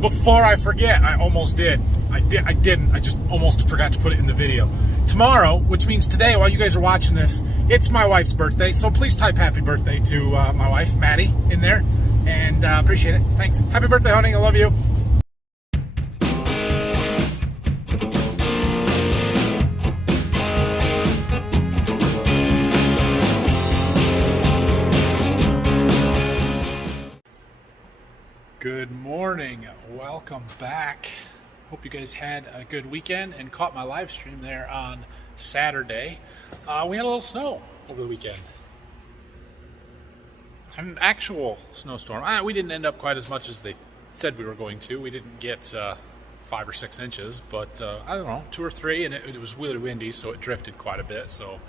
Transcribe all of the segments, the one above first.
before I forget, I almost did. I didn't. I just almost forgot to put it in the video. Tomorrow, which means today, while you guys are watching this, it's my wife's birthday. So please type happy birthday to my wife, Maddie, in there. And appreciate it. Thanks. Happy birthday, honey. I love you. Good morning. Welcome back. Hope you guys had a good weekend and caught my live stream there on Saturday. We had a little snow over the weekend. An actual snowstorm. We didn't end up quite as much as they said we were going to. We didn't get 5 or 6 inches, but I don't know, 2 or 3, and it was really windy, so it drifted quite a bit. So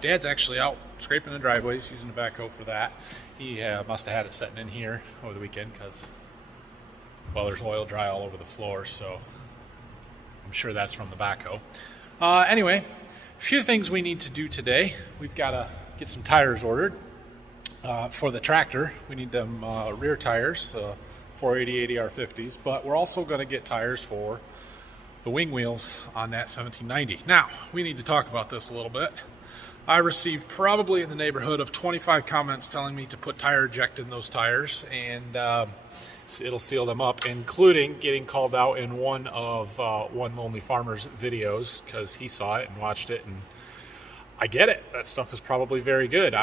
Dad's actually out scraping the driveways, using the backhoe for that. He must have had it sitting in here over the weekend because, well, there's oil dry all over the floor, so I'm sure that's from the backhoe. Anyway, a few things we need to do today. We've got to get some tires ordered for the tractor. We need them rear tires, 480 ADR50s, but we're also going to get tires for the wing wheels on that 1790. Now, we need to talk about this a little bit. I received probably in the neighborhood of 25 comments telling me to put tire eject in those tires, and it'll seal them up, including getting called out in one of One Lonely Farmer's videos because he saw it and watched it, and I get it. That stuff is probably very good.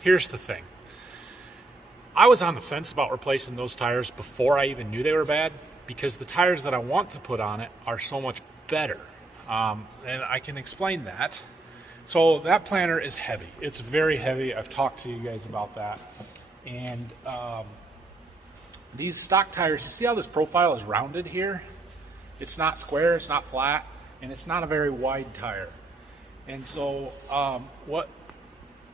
Here's the thing. I was on the fence about replacing those tires before I even knew they were bad because the tires that I want to put on it are so much better. And I can explain that. So that planter is heavy. It's very heavy. I've talked to you guys about that. And these stock tires, you see how this profile is rounded here? It's not square, it's not flat, and it's not a very wide tire. And so what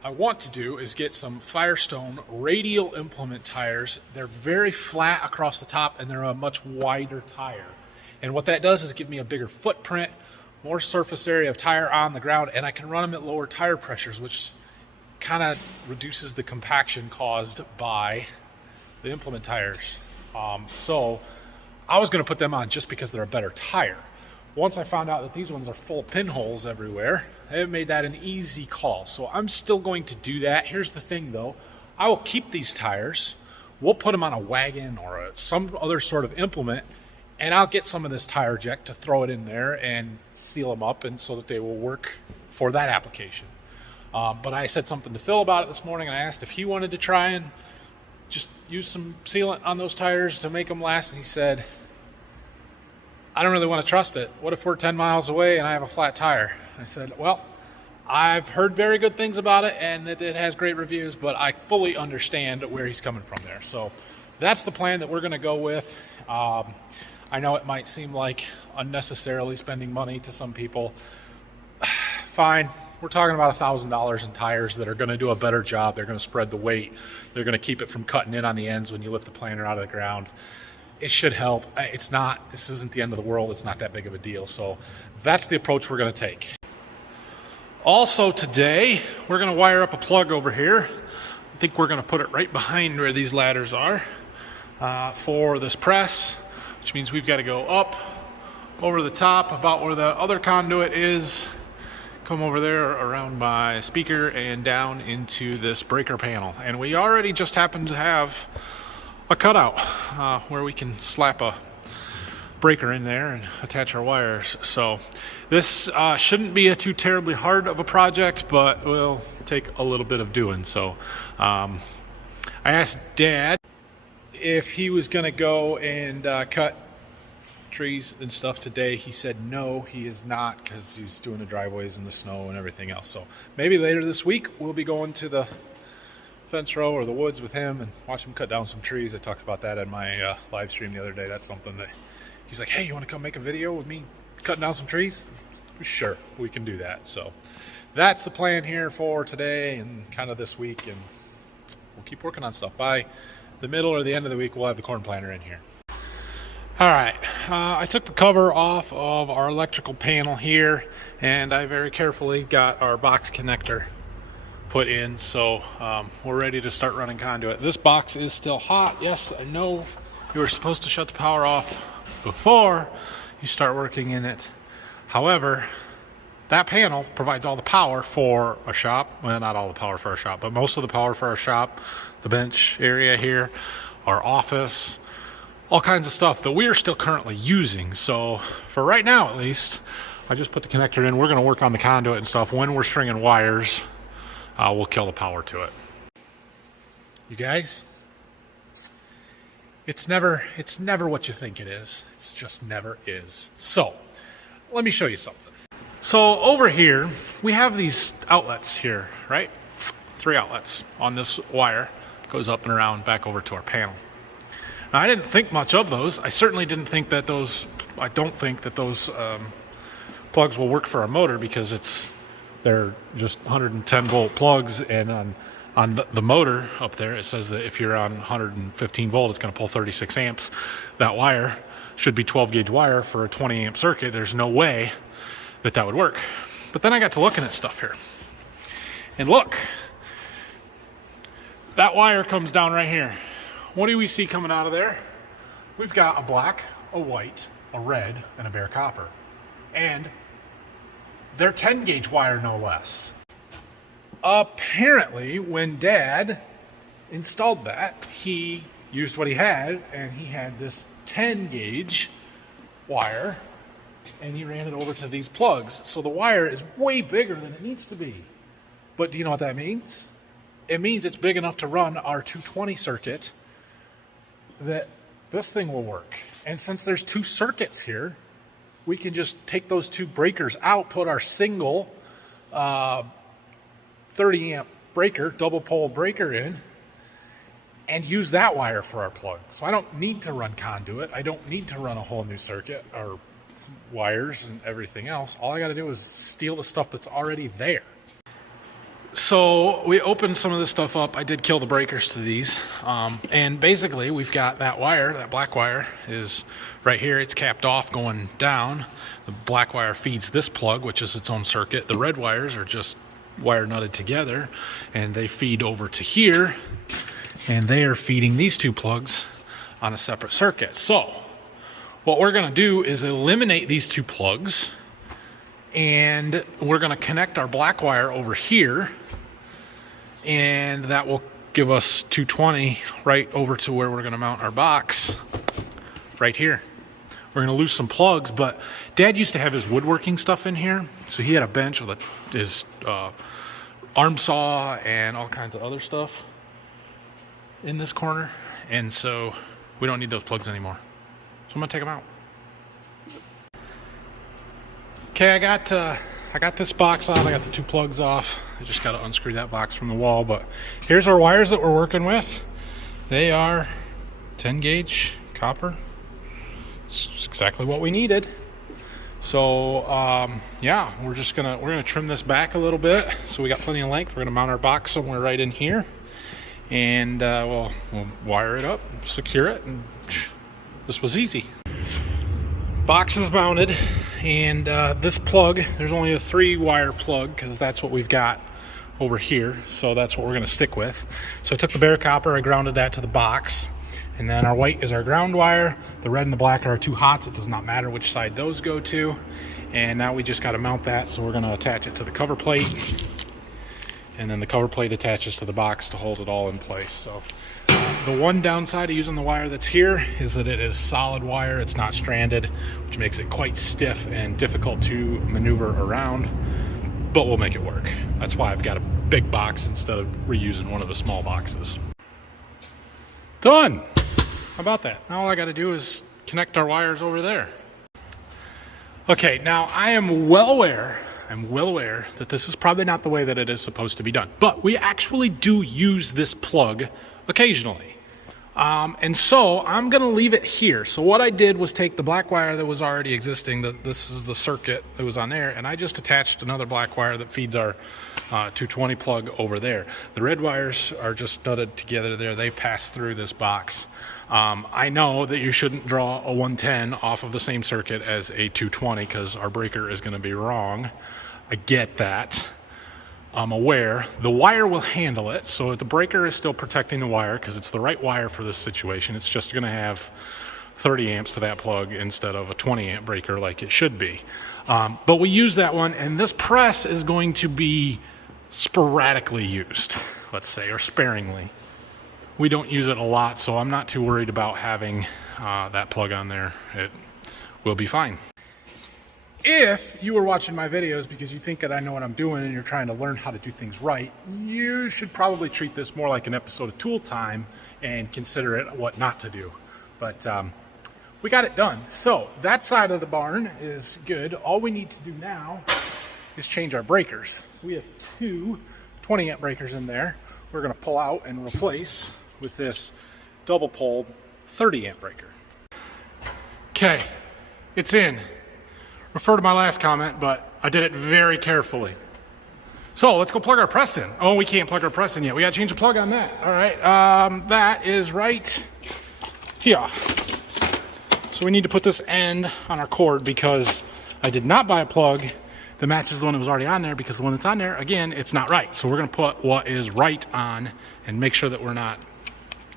I want to do is get some Firestone radial implement tires. They're very flat across the top, and they're a much wider tire. And what that does is give me a bigger footprint, more surface area of tire on the ground, and I can run them at lower tire pressures, which kind of reduces the compaction caused by the implement tires. So I was going to put them on just because they're a better tire. Once I found out that these ones are full of pinholes everywhere, it made that an easy call. So I'm still going to do that. Here's the thing though, I will keep these tires. We'll put them on a wagon or some other sort of implement, and I'll get some of this tire eject to throw it in there and seal them up, and so that they will work for that application. But I said something to Phil about it this morning, and I asked if he wanted to try and just use some sealant on those tires to make them last, and he said, I don't really want to trust it. What if we're 10 miles away and I have a flat tire? I said, well, I've heard very good things about it and that it has great reviews, but I fully understand where he's coming from there. So that's the plan that we're going to go with. I know it might seem like unnecessarily spending money to some people. Fine. We're talking about $1,000 in tires that are going to do a better job. They're going to spread the weight. They're going to keep it from cutting in on the ends when you lift the planter out of the ground. It should help. This isn't the end of the world. It's not that big of a deal. So that's the approach we're going to take. Also today, we're going to wire up a plug over here. I think we're going to put it right behind where these ladders are for this press, which means we've got to go up over the top about where the other conduit is, come over there around my speaker and down into this breaker panel. And we already just happen to have a cutout where we can slap a breaker in there and attach our wires. So this shouldn't be too terribly hard of a project, but will take a little bit of doing. So I asked Dad if he was going to go and cut trees and stuff today. He said no, he is not, because he's doing the driveways and the snow and everything else. So maybe later this week we'll be going to the fence row or the woods with him and watch him cut down some trees. I talked about that in my live stream the other day. That's something that he's like, hey, you want to come make a video with me cutting down some trees? Sure, we can do that. So that's the plan here for today and kind of this week, and we'll keep working on stuff. By the middle or the end of the week, we'll have the corn planter in here. All right, I took the cover off of our electrical panel here, and I very carefully got our box connector put in, so we're ready to start running conduit. This box is still hot. Yes, I know You are supposed to shut the power off before you start working in it. However, that panel provides all the power for a shop. Well, not all the power for our shop, but most of the power for our shop, the bench area here, our office, all kinds of stuff that we are still currently using. So for right now, at least, I just put the connector in. We're going to work on the conduit and stuff. When we're stringing wires, we'll kill the power to it. You guys, it's never what you think it is. It's just never is. So let me show you something. So over here, we have these outlets here, right? 3 outlets on this wire. Goes up and around back over to our panel. Now, I didn't think much of those. I certainly didn't think that those, I don't think that those plugs will work for our motor, because they're just 110 volt plugs, and on the motor up there, it says that if you're on 115 volt, it's going to pull 36 amps. That wire should be 12 gauge wire for a 20 amp circuit. There's no way that would work. But then I got to looking at stuff here. And look, that wire comes down right here. What do we see coming out of there? We've got a black, a white, a red, and a bare copper. And they're 10 gauge wire, no less. Apparently, when Dad installed that, he used what he had, and he had this 10 gauge wire, and he ran it over to these plugs. So the wire is way bigger than it needs to be. But do you know what that means? It means it's big enough to run our 220 circuit, that this thing will work. And since there's 2 circuits here, we can just take those 2 breakers out, put our single 30 amp breaker, double pole breaker in, and use that wire for our plug. So I don't need to run conduit. I don't need to run a whole new circuit or wires and everything else. All I got to do is steal the stuff that's already there. So we opened some of this stuff up. I did kill the breakers to these. And basically we've got that wire, that black wire is right here. It's capped off going down. The black wire feeds this plug, which is its own circuit. The red wires are just wire nutted together, and they feed over to here, and they are feeding these 2 plugs on a separate circuit. So what we're going to do is eliminate these 2 plugs, and we're going to connect our black wire over here, and that will give us 220 right over to where we're going to mount our box right here. We're going to lose some plugs, but Dad used to have his woodworking stuff in here, so he had a bench with his arm saw and all kinds of other stuff in this corner, and so we don't need those plugs anymore. So I'm going to take them out. Okay, I got this box off. I got the 2 plugs off. I just got to unscrew that box from the wall, but here's our wires that we're working with. They are 10 gauge copper. It's exactly what we needed. So yeah, we're gonna trim this back a little bit so we got plenty of length. We're gonna mount our box somewhere right in here, and we'll wire it up, secure it, and this was easy. Box is mounted, and this plug, there's only a 3 wire plug because that's what we've got over here, so that's what we're gonna stick with. So I took the bare copper, I grounded that to the box. And then our white is our ground wire. The red and the black are our 2 hots. It does not matter which side those go to. And now we just got to mount that. So we're going to attach it to the cover plate. And then the cover plate attaches to the box to hold it all in place. So the one downside of using the wire that's here is that it is solid wire. It's not stranded, which makes it quite stiff and difficult to maneuver around. But we'll make it work. That's why I've got a big box instead of reusing one of the small boxes. Done. How about that? Now all I got to do is connect our wires over there. Okay, now I am well aware that this is probably not the way that it is supposed to be done, but we actually do use this plug occasionally. And so I'm going to leave it here. So what I did was take the black wire that was already existing, this is the circuit that was on there, and I just attached another black wire that feeds our 220 plug over there. The red wires are just nutted together there. They pass through this box. I know that you shouldn't draw a 110 off of the same circuit as a 220 because our breaker is going to be wrong. I get that. I'm aware. The wire will handle it, so the breaker is still protecting the wire because it's the right wire for this situation. It's just going to have 30 amps to that plug instead of a 20 amp breaker like it should be. But we use that one, and this press is going to be sporadically used, let's say, or sparingly. We don't use it a lot, so I'm not too worried about having that plug on there. It will be fine. If you were watching my videos because you think that I know what I'm doing and you're trying to learn how to do things right, you should probably treat this more like an episode of Tool Time and consider it what not to do. But we got it done. So that side of the barn is good. All we need to do now is change our breakers. So we have two 20 amp breakers in there. We're going to pull out and replace with this double poled 30 amp breaker. Okay, it's in. Refer to my last comment, but I did it very carefully. So let's go plug our press in. Oh, we can't plug our press in yet. We got to change the plug on that. All right, that is right here. So we need to put this end on our cord because I did not buy a plug that matches the one that was already on there, because the one that's on there, again, it's not right. So we're going to put what is right on and make sure that we're not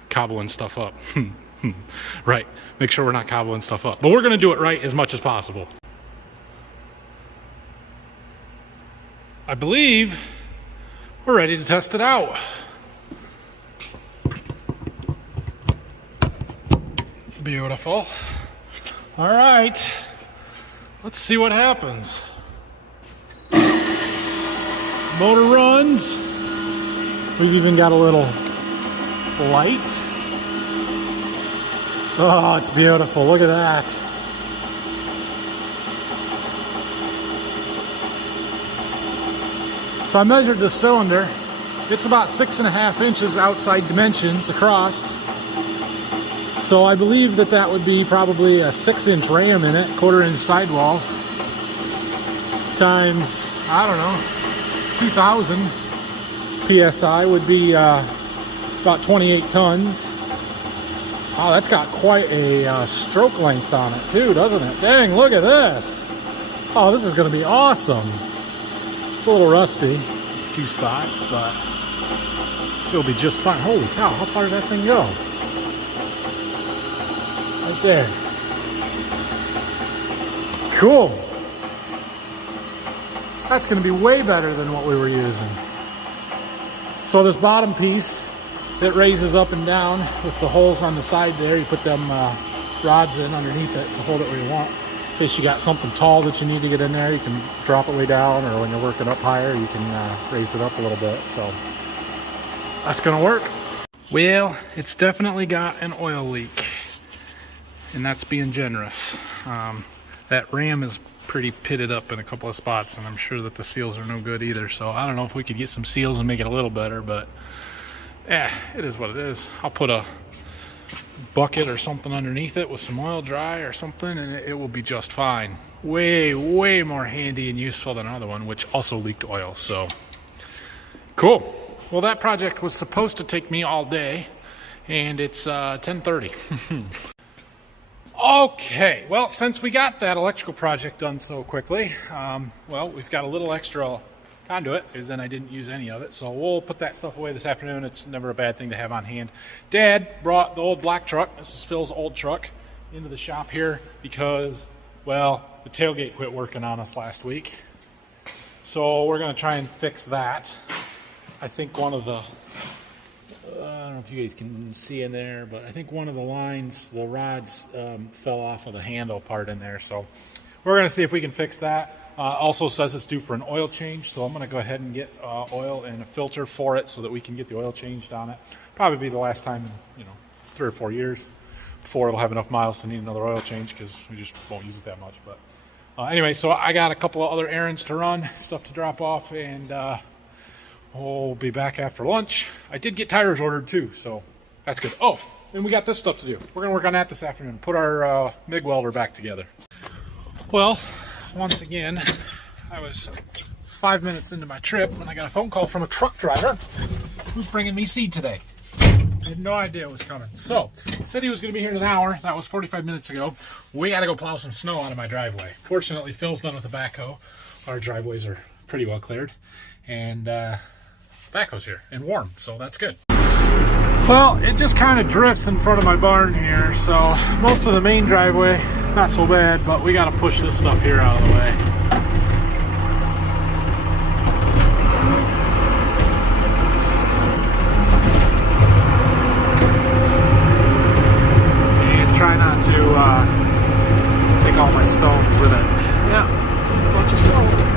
cobbling stuff up. Right, make sure we're not cobbling stuff up. But we're going to do it right as much as possible. I believe we're ready to test it out. Beautiful. All right, let's see what happens. Motor runs. We've even got a little light. Oh, it's beautiful. Look at that. So I measured the cylinder. It's about 6.5 inches outside dimensions across. So I believe that that would be probably a 6-inch ram in it, 1/4-inch sidewalls, times, I don't know, 2,000 PSI would be about 28 tons. Oh, that's got quite a stroke length on it too, doesn't it? Dang, look at this. Oh, this is going to be awesome. It's a little rusty, a few spots, but it'll be just fine. Holy cow, how far does that thing go? Right there. Cool. That's going to be way better than what we were using. So this bottom piece that raises up and down with the holes on the side there, you put them rods in underneath it to hold it where you want. In case you got something tall that you need to get in there, you can drop it way down, or when you're working up higher, you can raise it up a little bit. So that's going to work. Well, it's definitely got an oil leak, and that's being generous. That ram is pretty pitted up in a couple of spots, and I'm sure that the seals are no good either. So I don't know if we could get some seals and make it a little better, but yeah, it is what it is. I'll put a bucket or something underneath it with some oil dry or something, and it will be just fine. Way more handy and useful than another one, which also leaked oil. So cool. Well, that project was supposed to take me all day, and it's 10:30. Okay, well, since we got that electrical project done so quickly, well, we've got a little extra conduit, because then I didn't use any of it, so we'll put that stuff away this afternoon. It's never a bad thing to have on hand. Dad brought the old black truck, this is Phil's old truck, into the shop here because, well, the tailgate quit working on us last week. So we're going to try and fix that. I think one of the, I don't know if you guys can see in there, but I think one of the lines, the rods fell off of the handle part in there, so we're going to see if we can fix that. Also says it's due for an oil change, so I'm going to go ahead and get oil and a filter for it so that we can get the oil changed on it. Probably be the last time in 3 or 4 years before it'll have enough miles to need another oil change, because we just won't use it that much. But anyway, so I got a couple of other errands to run, stuff to drop off, and we'll be back after lunch. I did get tires ordered too, so that's good. Oh, and we got this stuff to do. We're going to work on that this afternoon, put our MIG welder back together. Well, once again, I was 5 minutes into my trip when I got a phone call from a truck driver who's bringing me seed today. I had no idea it was coming. So, he said he was going to be here in an hour. That was 45 minutes ago. We got to go plow some snow out of my driveway. Fortunately, Phil's done with the backhoe. Our driveways are pretty well cleared. and backhoe's here and warm, so that's good. Well, it just kind of drifts in front of my barn here, so most of the main driveway, not so bad, but we got to push this stuff here out of the way. And try not to take all my stones with it. Yeah, a bunch of stones.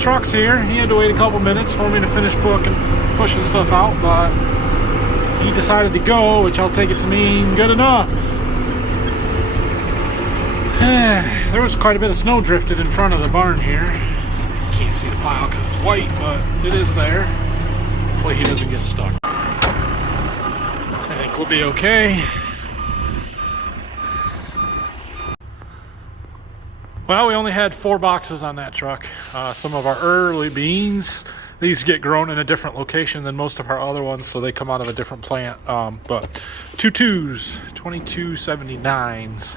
Truck's here. He had to wait a couple minutes for me to finish pushing stuff out, but he decided to go, which I'll take it to mean good enough. There was quite a bit of snow drifted in front of the barn here. Can't see the pile because it's white, but it is there. Hopefully he doesn't get stuck. I think we'll be okay. Well, we only had 4 boxes on that truck. Some of our early beans, these get grown in a different location than most of our other ones, so they come out of a different plant. But 2279s,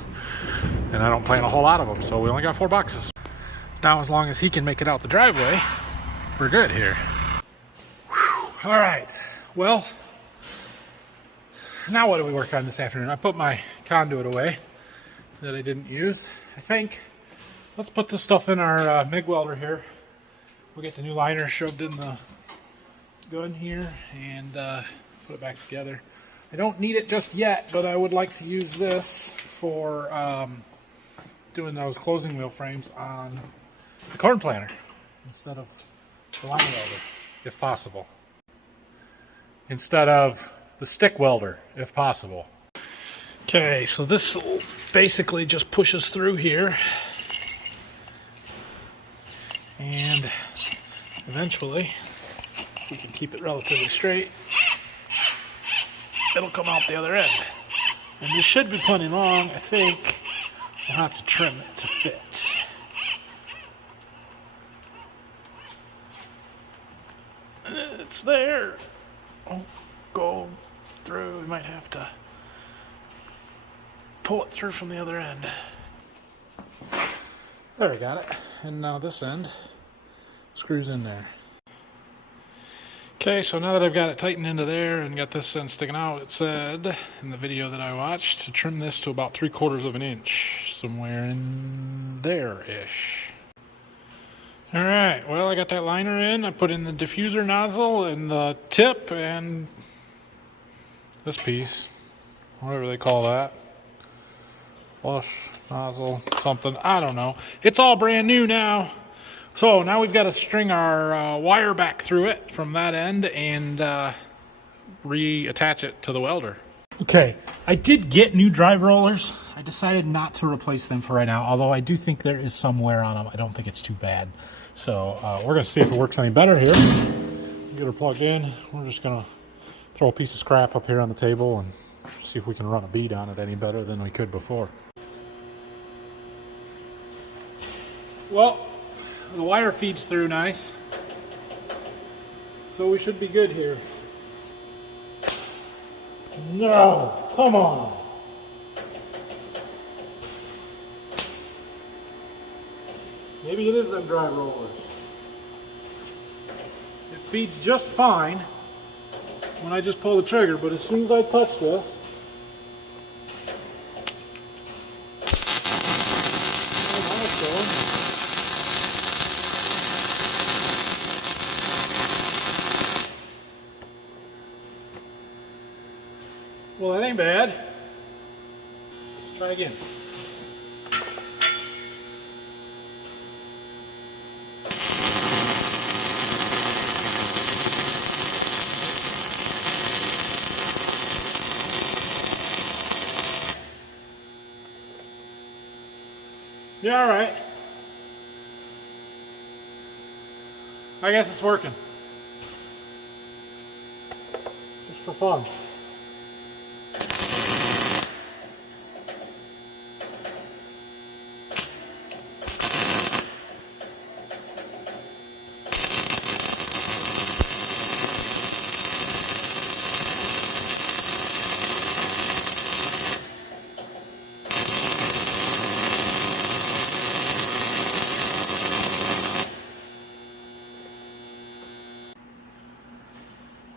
and I don't plant a whole lot of them, so we only got 4 boxes. Now, as long as he can make it out the driveway, we're good here. Whew. All right, well, now what do we work on this afternoon? I put my conduit away that I didn't use, I think. Let's put this stuff in our MIG welder here. We'll get the new liner shoved in the gun here and put it back together. I don't need it just yet, but I would like to use this for doing those closing wheel frames on the corn planter instead of the line welder, if possible. Instead of the stick welder, if possible. Okay, so this basically just pushes through here. And eventually, if we can keep it relatively straight, it'll come out the other end. And this should be plenty long. I think we'll have to trim it to fit. It's there. Won't go through. We might have to pull it through from the other end. There, we got it. And now this end screws in there. Okay, so now that I've got it tightened into there and got this end sticking out, it said in the video that I watched to trim this to about 3/4 of an inch, somewhere in there-ish. All right, well, I got that liner in. I put in the diffuser nozzle and the tip and this piece, whatever they call that. Flush nozzle, something, I don't know. It's all brand new now. So now we've got to string our wire back through it from that end and reattach it to the welder. Okay, I did get new drive rollers. I decided not to replace them for right now, although I do think there is some wear on them. I don't think it's too bad. So we're going to see if it works any better here. Get her plugged in. We're just going to throw a piece of scrap up here on the table and see if we can run a bead on it any better than we could before. Well, the wire feeds through nice, so we should be good here. No, come on. Maybe it is them drive rollers. It feeds just fine when I just pull the trigger, but as soon as I touch this, well, that ain't bad. Let's try again. Yeah, all right. I guess it's working. Just for fun.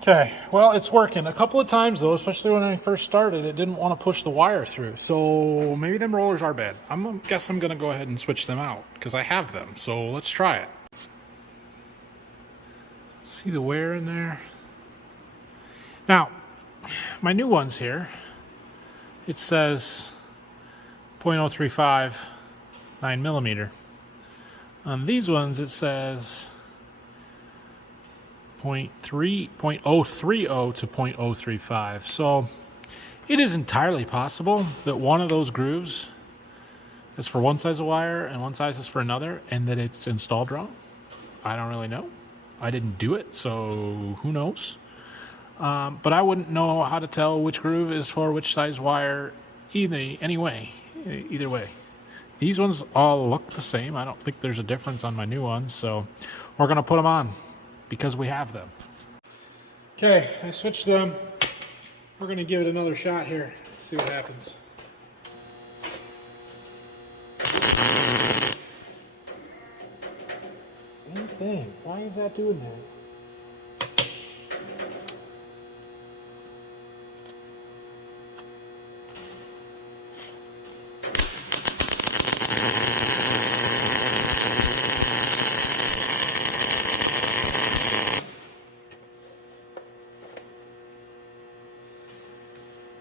Okay, well, it's working. A couple of times, though, especially when I first started, it didn't want to push the wire through. So maybe them rollers are bad. Guess I'm going to go ahead and switch them out because I have them. So let's try it. See the wear in there? Now, my new ones here, it says 0.035 9mm. On these ones, it says 0.030 to 0.035. So it is entirely possible that one of those grooves is for one size of wire and one size is for another, and that it's installed wrong. I don't really know. I didn't do it, so who knows? But I wouldn't know how to tell which groove is for which size wire either way. These ones all look the same. I don't think there's a difference on my new ones, so we're going to put them on because we have them. Okay, I switched them. We're going to give it another shot here, see what happens. Same thing. Why is that doing that?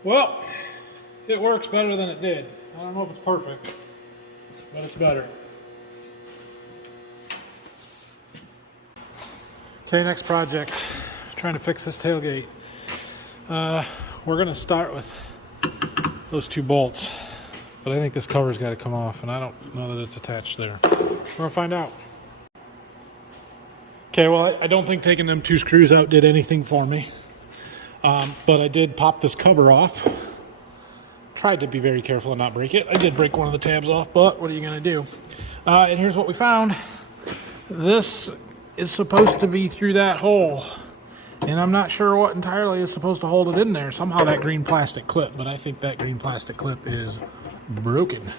Well, it works better than it did. I don't know if it's perfect, but it's better. Okay, next project. Trying to fix this tailgate. We're going to start with those two bolts, but I think this cover's got to come off, and I don't know that it's attached there. We're going to find out. Okay, well, I don't think taking them two screws out did anything for me. But I did pop this cover off. Tried to be very careful and not break it. I did break one of the tabs off, but what are you going to do? And here's what we found. This is supposed to be through that hole. And I'm not sure what entirely is supposed to hold it in there. Somehow that green plastic clip, but I think that green plastic clip is broken.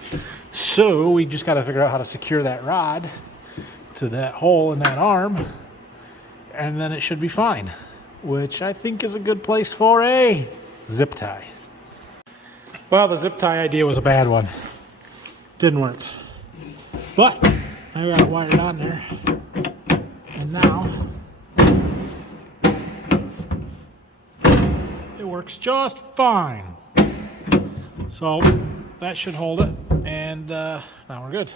So we just got to figure out how to secure that rod to that hole in that arm. And then it should be fine. Which I think is a good place for a zip tie. Well, the zip tie idea was a bad one. Didn't work. But I got it wired on there. And now it works just fine. So that should hold it. And now we're good.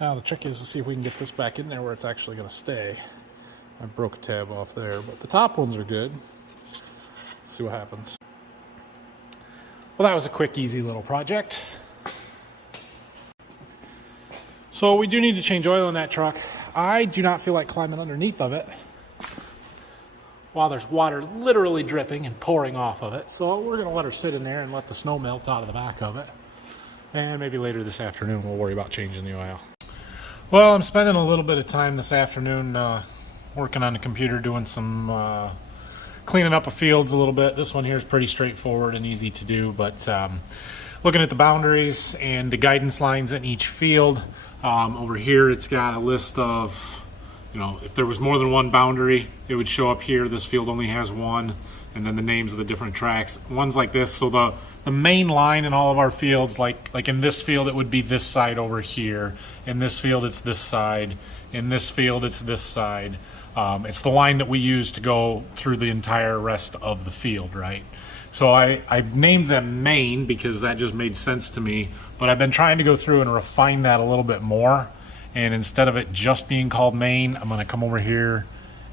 Now the trick is to see if we can get this back in there where it's actually going to stay. I broke a tab off there, but the top ones are good. Let's see what happens. Well, that was a quick, easy little project. So we do need to change oil in that truck. I do not feel like climbing underneath of it while there's water literally dripping and pouring off of it. So we're going to let her sit in there and let the snow melt out of the back of it. And maybe later this afternoon we'll worry about changing the oil. Well, I'm spending a little bit of time this afternoon working on the computer, doing some cleaning up of fields a little bit. This one here is pretty straightforward and easy to do, but looking at the boundaries and the guidance lines in each field. Over here it's got a list of, if there was more than one boundary, it would show up here. This field only has one, and then the names of the different tracks. Ones like this, so the main line in all of our fields, like in this field it would be this side over here. In this field it's this side. In this field it's this side. It's the line that we use to go through the entire rest of the field, right? So I've named them main because that just made sense to me, but I've been trying to go through and refine that a little bit more. And instead of it just being called main, I'm gonna come over here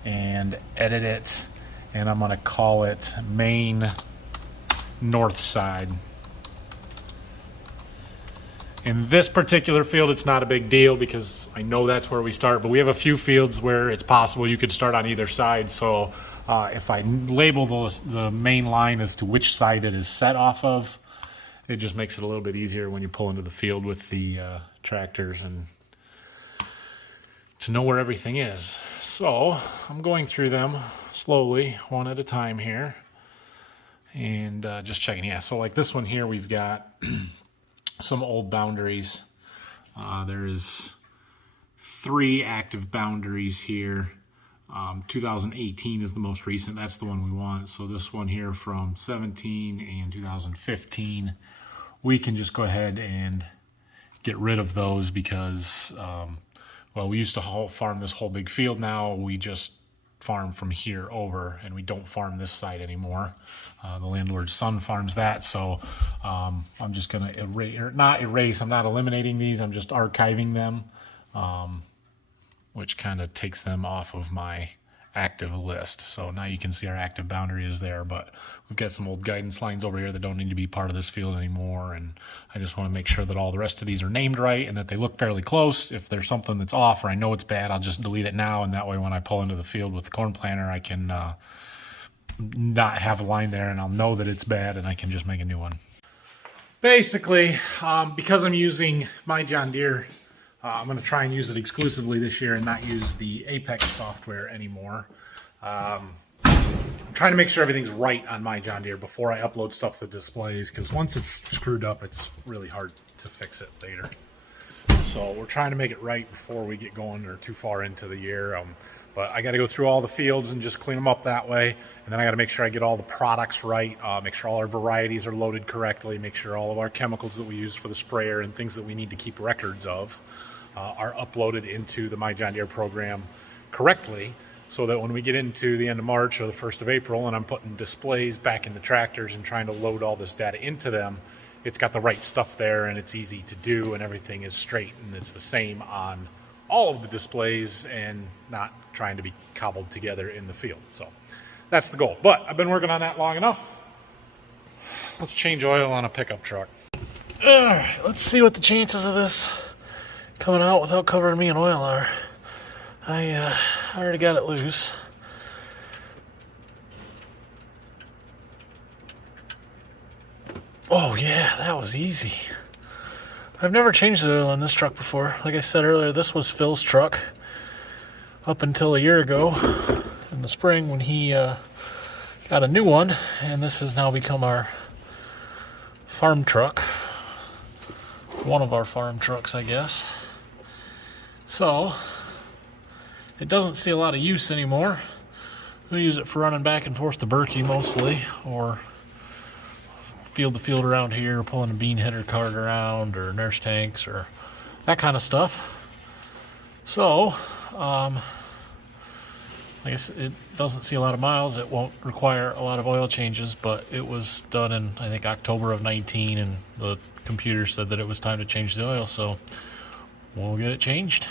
and edit it, and I'm gonna call it main north side. In this particular field, it's not a big deal because I know that's where we start, but we have a few fields where it's possible you could start on either side. So if I label the main line as to which side it is set off of, it just makes it a little bit easier when you pull into the field with the tractors and to know where everything is. So I'm going through them slowly, one at a time here, and just checking. Yeah, so like this one here, we've got some old boundaries. There's 3 active boundaries here. 2018 is the most recent. That's the one we want. So this one here from 17 and 2015, we can just go ahead and get rid of those because, well, we used to farm this whole big field. Now we just farm from here over, and we don't farm this side anymore. The landlord's son farms that, so I'm just going to I'm not eliminating these. I'm just archiving them. Which kind of takes them off of my active list. So now you can see our active boundary is there, but we've got some old guidance lines over here that don't need to be part of this field anymore, and I just want to make sure that all the rest of these are named right and that they look fairly close. If there's something that's off or I know it's bad, I'll just delete it now, and that way when I pull into the field with the corn planter, I can not have a line there, and I'll know that it's bad, and I can just make a new one. Basically, because I'm using my John Deere, I'm going to try and use it exclusively this year and not use the Apex software anymore. I'm trying to make sure everything's right on my John Deere before I upload stuff to the displays, because once it's screwed up, it's really hard to fix it later. So we're trying to make it right before we get going or too far into the year. But I got to go through all the fields and just clean them up that way. And then I got to make sure I get all the products right, make sure all our varieties are loaded correctly, make sure all of our chemicals that we use for the sprayer and things that we need to keep records of are uploaded into the My John Deere program correctly, so that when we get into the end of March or the 1st of April and I'm putting displays back in the tractors and trying to load all this data into them, it's got the right stuff there and it's easy to do and everything is straight and it's the same on all of the displays and not trying to be cobbled together in the field. So that's the goal. But I've been working on that long enough. Let's change oil on a pickup truck. All right, let's see what the chances of this coming out without covering me in oil are. I already got it loose. Oh yeah, that was easy. I've never changed the oil on this truck before. Like I said earlier, this was Phil's truck up until a year ago in the spring when he got a new one, and this has now become our farm truck. One of our farm trucks, I guess. So, it doesn't see a lot of use anymore. We use it for running back and forth to Berkey mostly, or field to field around here, pulling a bean header cart around, or nurse tanks, or that kind of stuff. So, I guess it doesn't see a lot of miles. It won't require a lot of oil changes, but it was done in, I think, October of 19, and the computer said that it was time to change the oil, so we'll get it changed.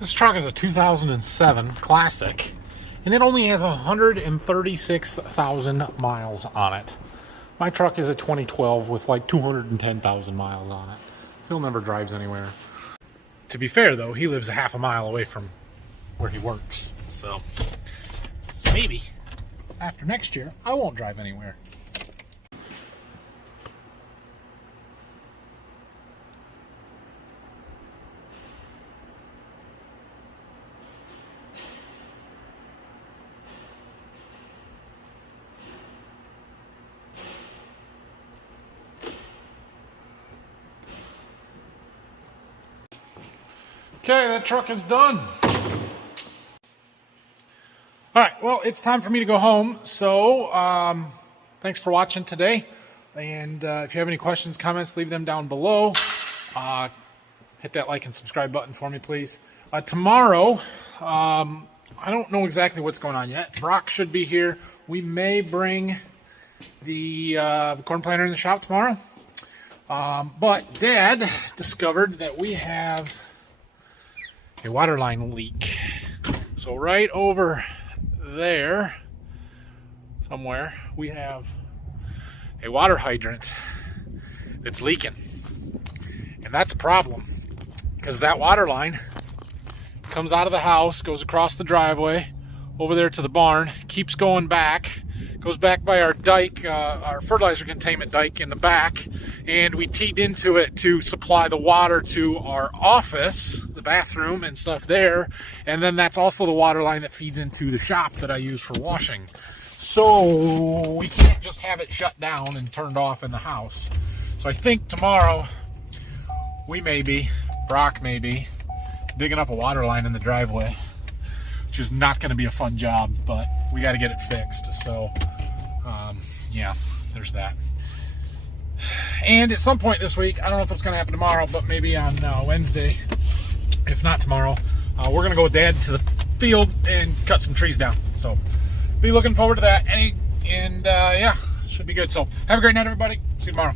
This truck is a 2007 Classic, and it only has 136,000 miles on it. My truck is a 2012 with like 210,000 miles on it. Phil never drives anywhere. To be fair, though, he lives a half a mile away from where he works, so maybe after next year I won't drive anywhere. Okay, that truck is done. All right, well, it's time for me to go home. So, thanks for watching today. And if you have any questions, comments, leave them down below. Hit that like and subscribe button for me, please. Tomorrow, I don't know exactly what's going on yet. Brock should be here. We may bring the corn planter in the shop tomorrow. But Dad discovered that we have a water line leak. So right over there somewhere we have a water hydrant that's leaking, and that's a problem because that water line comes out of the house, goes across the driveway over there to the barn, keeps going back, goes back by our dike, our fertilizer containment dike in the back, and we teed into it to supply the water to our office, the bathroom and stuff there, and then that's also the water line that feeds into the shop that I use for washing. So we can't just have it shut down and turned off in the house. So I think tomorrow we maybe, Brock maybe, digging up a water line in the driveway, which is not going to be a fun job, but we got to get it fixed. So, yeah, there's that. And at some point this week, I don't know if it's going to happen tomorrow, but maybe on Wednesday, if not tomorrow, we're going to go with Dad to the field and cut some trees down. So, be looking forward to that. Yeah, should be good. So, have a great night, everybody. See you tomorrow.